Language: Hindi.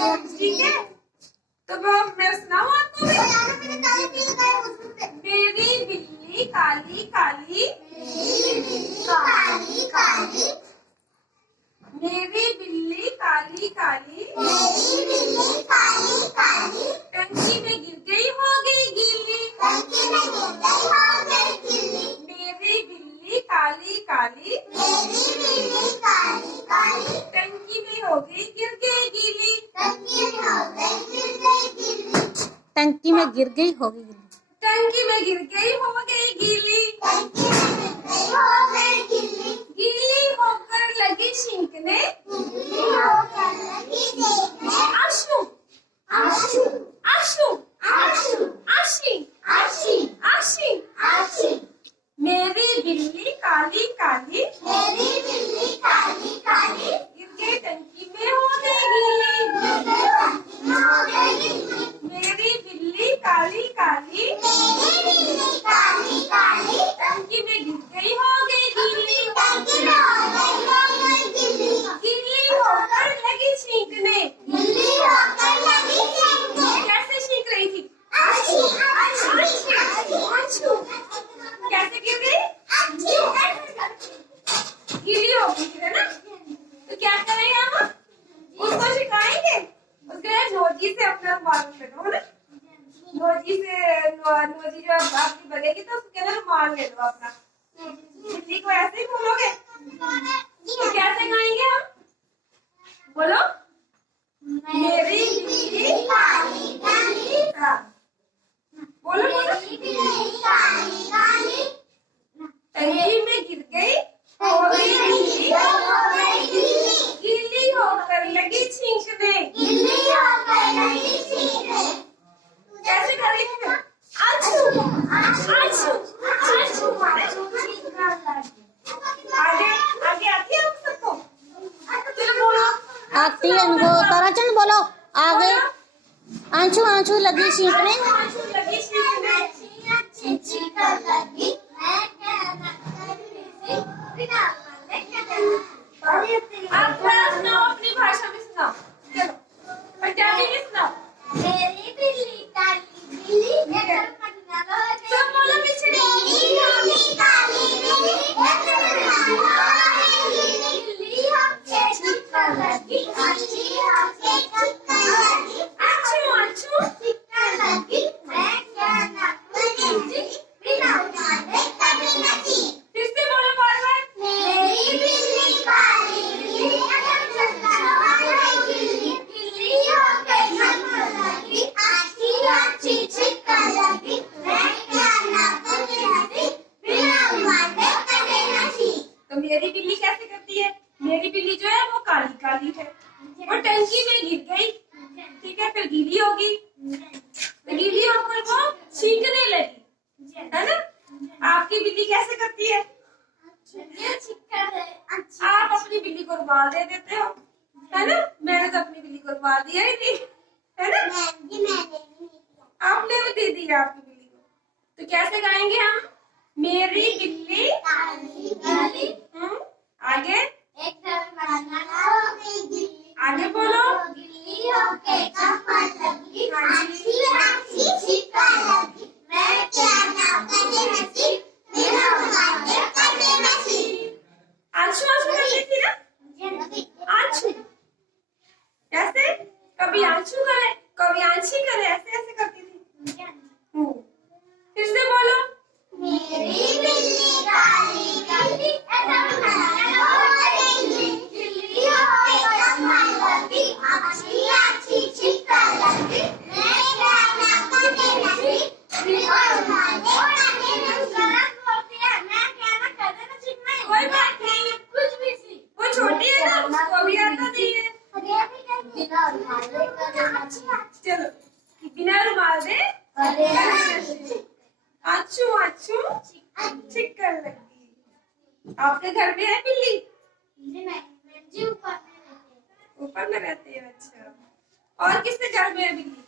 ठीक है, तो मैं सुनाऊं आपको। मेरी बिल्ली काली काली, काली काली, मेरी बिल्ली काली काली, मेरी बिल्ली काली काली, टंकी में गिर गई हो गई गीली, टंकी में गिर गई हो गई गिल्ली। मेरी बिल्ली काली काली, मेरी बिल्ली काली काली, टंकी में हो गई गिर गई गीली, टंकी में हो गई गिर गई गिल्ली, टंकी में गिर गई होगी। टंकी में गिर गई हो गई गीली, टंकी में गिर गई हो गई गिल्ली, गीली होकर लगी छींकने, गिल्ली होकर लगी देखने, आशू आशू आशू आशू आशी आशी आशी। आशी। मेरी बिल्ली काली काली, मेरी बिल्ली काली काली, गिर गई टंकी में हो गई गीली, गिर गई टंकी में हो गई गिल्ली। मेरी बिल्ली काली काली, मेरी बिल्ली काली काली, टंकी में गिर गई हो गई गीली, टंकी में हो गई गिल्ली, गीली होकर लगी छींकने। गिल्ली होकर लगी देखने, कैसे छींक रही थी? आशी आशी आशू। कैसे गिर गई? गीली हो गई थी ना। तो क्या करेंगे हम? उसको सिखाएंगे। उसके नोजी से अपना रुमाल ले लो, है ना? नोजी जो आपकी बनेगी तो उसके अंदर रुमाल ले लो अपना। बिल्ली को ऐसे ही बोलोगे? तो कैसे गाएंगे हम? बोलो। मेरी बिल्ली काली काली, हाँ। बोलो बोलो। मेरी बिल्ली काली काली, टंकी में गिर गई हो टंकी गई में गीली, हो गई गिल्ली, गीली होकर लगी छींकने। गिल्ली होकर लगी सीखने। कैसे करेंगे? आछू आछू आछू। आगे आगे आती है आप सबको? चलो बोलो। आती है इनको। ताराचंद बोलो आगे। आंचू आंचू लगी सीखने। आछू लगी छींकने। अच्छी अच्छी कर लगी, मैं क्या ना करती थी, बिना माने क्या करना। आप थोड़ा सुनाओ, अपनी भाषा में सुनाओ। चलो पंजाबी में सुनाओ। मेरी बिल्ली काली बिल्ली, एक पटना लो सब बोलो पीछे। मेरी बिल्ली काली बिल्ली, एक पटना लो बिल्ली होके चिपका लगी, अच्छी होके चिपका लगी, आछू आछू चिपका लगी, मैं क्या ना करती थी, बिना माने कभी नहीं। फिर से बोलो बार बार। मेरी बिल्ली काली बिल्ली, एक पटना लो बिल्ली, बिल्ली होके चिपका लगी, अच्छी अच्छी चिपका लगी, मैं क्या ना करती थी, बिना माने कभी नहीं। तो मेरी बिल्ली कैसे करती है? मेरी बिल्ली जो है वो काली काली है, वो टंकी में गिर गई, ठीक है, फिर गीली होगी, तो गीली होकर वो छींकने लगी, है ना? आपकी बिल्ली कैसे करती है? आप अपनी बिल्ली को रुमाल दे देते हो, है ना? मैंने तो अपनी बिल्ली को रुमाल दिया ही नहीं, है ना? आपने भी दे दिया आपकी बिल्ली को। तो कैसे गाएंगे हम? मेरी बिल्ली आगे आगे बोलो। आंसू आंसू कर लेती ना? आंसू कैसे? कभी आंसू करे, कभी आंची करे, ऐसे ऐसे करती थी। फिर से बोलो। मेरी बिल्ली काली काली, गिल्ली होके कमर लगी, अच्छी अच्छी चिपका लगी, मैं क्या ना करने लगी, बिना माने करने लगी। मैं क्या ना करने लगी, कोई बात नहीं, कुछ भी सी। वो छोटी है ना, उसको अभी आता नहीं है। बिना माने करने लगी, चलो बिना रुमाल दे आंचू आंचू चिक्कर लगी। आपके घर में है बिल्ली? ऊपर में रहती है। अच्छा, और किसके घर में है बिल्ली?